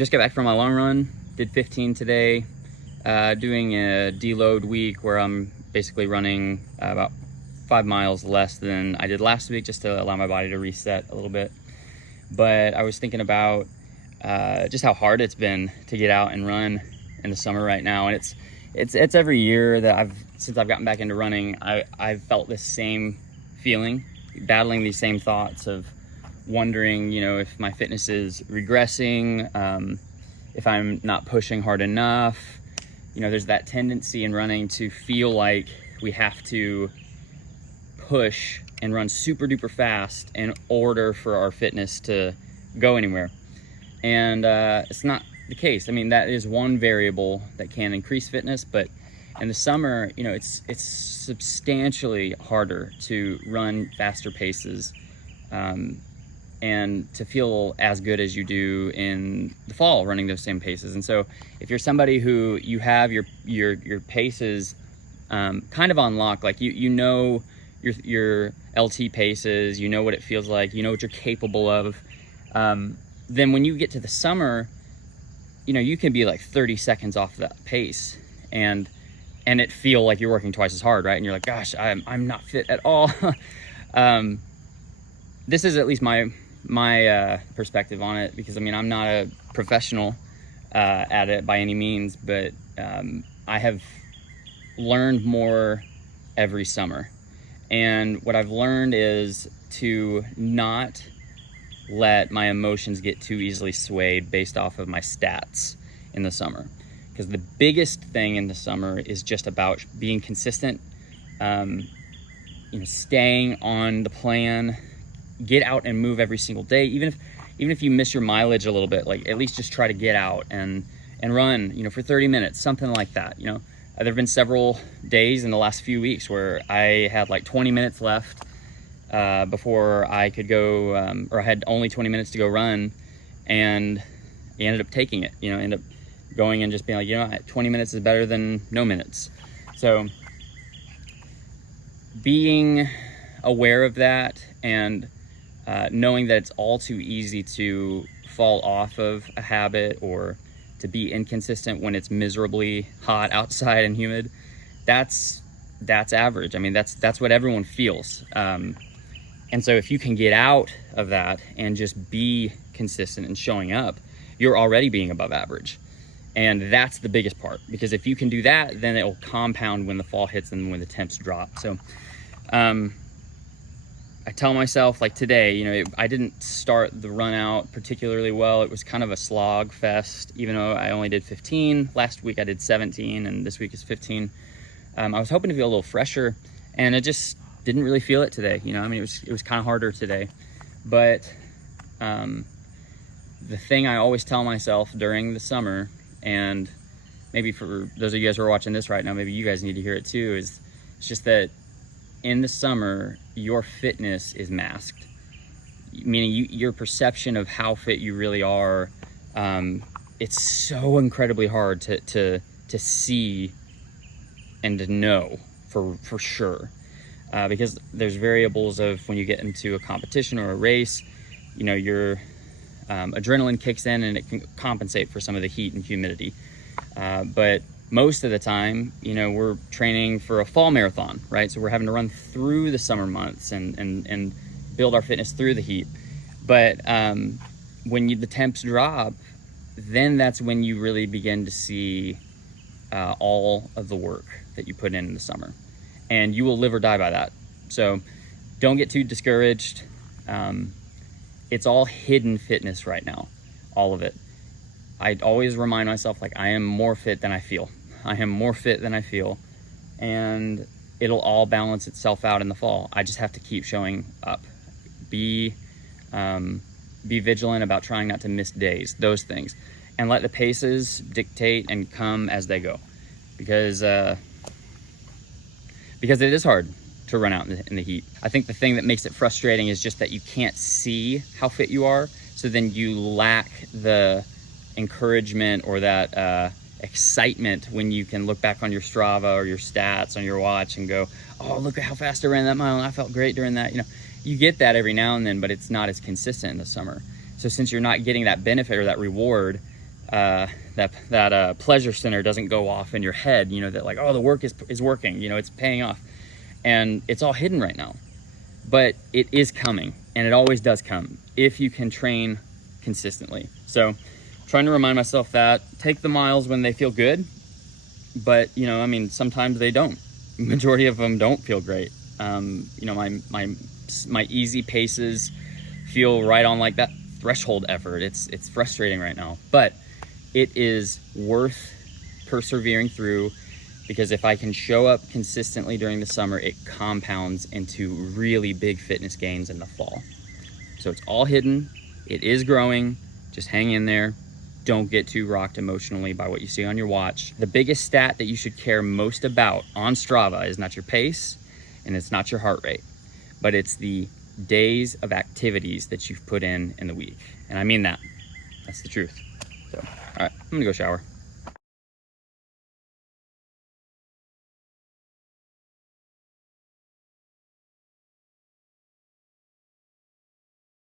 just got back from my long run, did 15 today, doing a deload week where I'm basically running about 5 miles less than I did last week, just to allow my body to reset a little bit. But I was thinking about just how hard it's been to get out and run in the summer right now. And it's every year that since I've gotten back into running, I've felt this same feeling, battling these same thoughts of wondering, if my fitness is regressing, if I'm not pushing hard enough. There's that tendency in running to feel like we have to push and run super duper fast in order for our fitness to go anywhere. And it's not the case. I mean, that is one variable that can increase fitness, but in the summer, it's substantially harder to run faster paces and to feel as good as you do in the fall running those same paces. And so if you're somebody who you have your paces kind of on lock, like your LT paces, what it feels like, what you're capable of, then when you get to the summer, you can be like 30 seconds off that pace and it feel like you're working twice as hard, right? And you're like, gosh, I'm not fit at all. This is at least my perspective on it, because I'm not a professional at it by any means, but I have learned more every summer. And what I've learned is to not let my emotions get too easily swayed based off of my stats in the summer. Because the biggest thing in the summer is just about being consistent, staying on the plan, get out and move every single day. Even if you miss your mileage a little bit, like at least just try to get out and run, for 30 minutes, something like that. There have been several days in the last few weeks where I had like 20 minutes left before I could go, or I had only 20 minutes to go run, and I ended up taking it, ended up going and just being like, 20 minutes is better than no minutes. So being aware of that and knowing that it's all too easy to fall off of a habit or to be inconsistent when it's miserably hot outside and humid, that's average. That's what everyone feels. And so if you can get out of that and just be consistent and showing up, you're already being above average. And that's the biggest part, because if you can do that, then it will compound when the fall hits and when the temps drop. So I tell myself, like today, I didn't start the run out particularly well. It was kind of a slog fest, even though I only did 15. Last week I did 17, and this week is 15. I was hoping to feel a little fresher, and I just didn't really feel it today. It was kind of harder today. But the thing I always tell myself during the summer, and maybe for those of you guys who are watching this right now, maybe you guys need to hear it too, is it's just that in the summer, your fitness is masked, meaning your perception of how fit you really are. It's so incredibly hard to see and to know for sure, because there's variables of when you get into a competition or a race, your adrenaline kicks in and it can compensate for some of the heat and humidity. But most of the time, we're training for a fall marathon, right? So we're having to run through the summer months and build our fitness through the heat. But when the temps drop, then that's when you really begin to see all of the work that you put in the summer. And you will live or die by that. So don't get too discouraged. It's all hidden fitness right now, all of it. I always remind myself, like, I am more fit than I feel. I am more fit than I feel, and it'll all balance itself out in the fall. I just have to keep showing up. Be vigilant about trying not to miss days, those things, and let the paces dictate and come as they go, because it is hard to run out in the heat. I think the thing that makes it frustrating is just that you can't see how fit you are, so then you lack the encouragement or that excitement when you can look back on your Strava or your stats on your watch and go, oh, look at how fast I ran that mile and I felt great during that. You get that every now and then, but it's not as consistent in the summer. So since you're not getting that benefit or that reward, that pleasure center doesn't go off in your head, you know, that like, oh, the work is working, you know, it's paying off. And it's all hidden right now. But it is coming, and it always does come if you can train consistently. So trying to remind myself that, take the miles when they feel good, but you know, I mean, sometimes they don't. Majority of them don't feel great. You know, my easy paces feel right on like that threshold effort. It's frustrating right now, but it is worth persevering through, because if I can show up consistently during the summer, it compounds into really big fitness gains in the fall. So it's all hidden, it is growing, just hang in there. Don't get too rocked emotionally by what you see on your watch. The biggest stat that you should care most about on Strava is not your pace, and it's not your heart rate, but it's the days of activities that you've put in the week. And I mean that. That's the truth. So, all right, I'm gonna go shower.